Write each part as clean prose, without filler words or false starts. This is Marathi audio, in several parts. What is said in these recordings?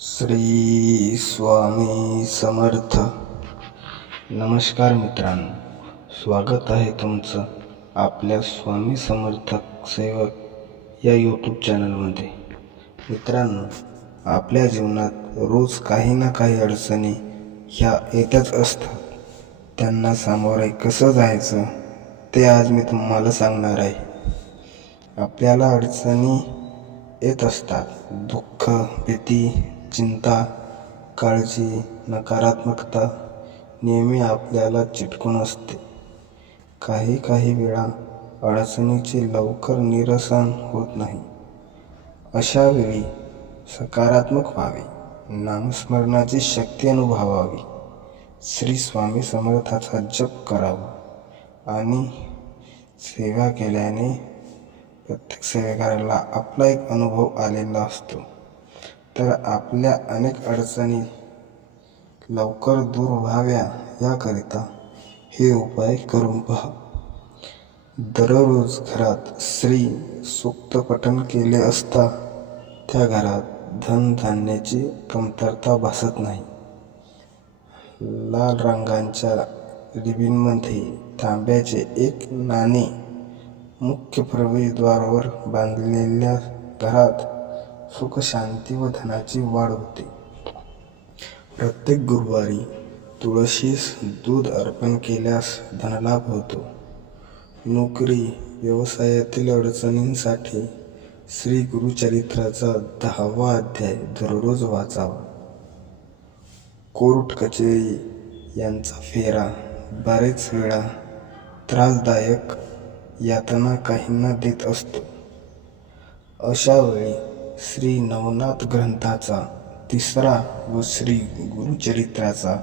श्री स्वामी समर्थ. नमस्कार मित्रांनो, स्वागत आहे तुमचं आपल्या स्वामी समर्थक सेवक या यूट्यूब चॅनलमध्ये. मित्रांनो, आपल्या जीवनात रोज काही ना काही अडचणी ह्या येतच असतात. त्यांना सामोरे कसं जायचं ते आज मी तुम्हाला सांगणार आहे. आपल्याला अडचणी येत असतात. दुःख, भीती, चिंता, काळजी, नकारात्मकता नेहमी आपल्याला चिटकून असते. काही वेळा अडचणीचे लवकर निरसन होत नाही. अशा वेळी सकारात्मक व्हावे, नामस्मरणाची शक्ती अनुभवावी, श्री स्वामी समर्थाचा जप करावा आणि सेवा केल्याने प्रत्येक सेवेकऱ्याला आपला एक अनुभव आलेला असतो. तर आपल्या अनेक अडचणी लवकर दूर व्हाव्या याकरिता हे उपाय करून पहा. दररोज घरात श्री सूक्त पठण केले असता त्या घरात धनधान्याची कमतरता भासत नाही. लाल रंगाच्या रिबीनमध्ये तांब्याचे एक नाणे मुख्य प्रवेशद्वारावर बांधलेल्या घरात सुख, शांती व धनाची वाढ होते. प्रत्येक गुरुवारी तुळशीस दूध अर्पण केल्यास धनलाभ होतो. नोकरी व्यवसायातील अडचणींसाठी श्री गुरुचरित्राचा 10वा अध्याय दररोज वाचावा. कोर्ट कचेरी यांचा फेरा बरेच वेळा त्रासदायक यातना काहींना देत असतो. अशा वेळी श्री नवनाथ ग्रंथाचा 3रा व श्री गुरुचरित्राचा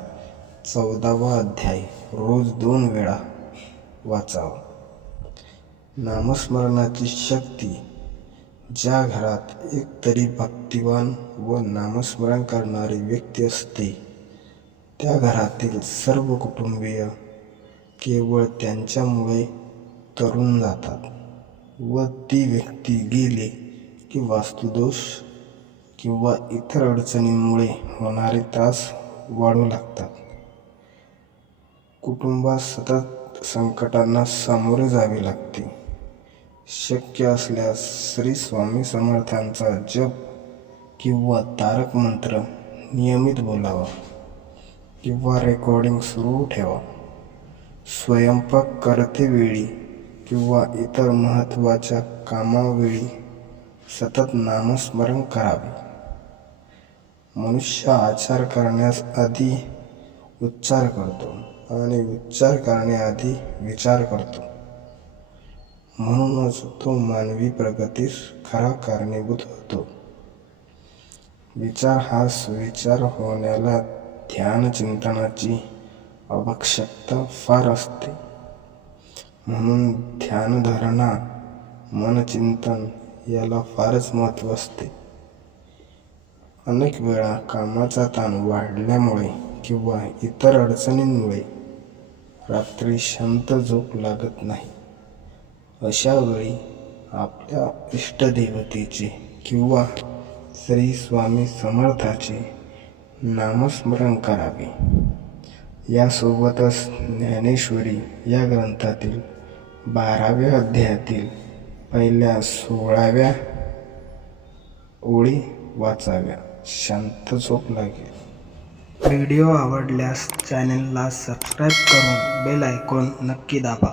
14वा अध्याय रोज 2 वेळा वाचावा. नामस्मरणाची शक्ती. ज्या घरात एक तरी भक्तिवान व नामस्मरण करणारी व्यक्ती असते त्या घरातील सर्व कुटुंबीय केवळ त्यांच्यामुळे तरून जातात व ती व्यक्ती गेली की वास्तुदोष किंवा इतर अडचणींमुळे होणारे त्रास वाढू लागतात. कुटुंबात सतत संकटांना सामोरे जावे लागते. शक्य असल्यास श्री स्वामी समर्थांचा जप किंवा तारक मंत्र नियमित बोलावा किंवा रेकॉर्डिंग सुरू ठेवा. स्वयंपाक करतेवेळी किंवा इतर महत्त्वाच्या कामावेळी सतत नामस्मरण करावे. मनुष्य आचार करण्यास आधी उच्चार करतो आणि उच्चार करण्याआधी विचार करतो. म्हणूनच तो मानवी प्रगतीस खरा कारणीभूत होतो. विचार हा सुविचार होण्याला ध्यान चिंतनाची आवश्यकता फार असते. म्हणून ध्यानधारणा, मनचिंतन याला फारच महत्त्व असते. अनेक वेळा कामाचा ताण वाढल्यामुळे किंवा इतर अडचणींमुळे रात्री शांत झोप लागत नाही. अशा वेळी आपल्या इष्टदेवतेचे किंवा श्री स्वामी समर्थाचे नामस्मरण करावे. यासोबतच ज्ञानेश्वरी या ग्रंथातील 12व्या अध्यायातील पहिल्या 16व्या ओळी वाचाव्या. शांत झोप लागेल. व्हिडिओ आवडल्यास चॅनेलला सबस्क्राईब करून बेल आयकॉन नक्की दाबा.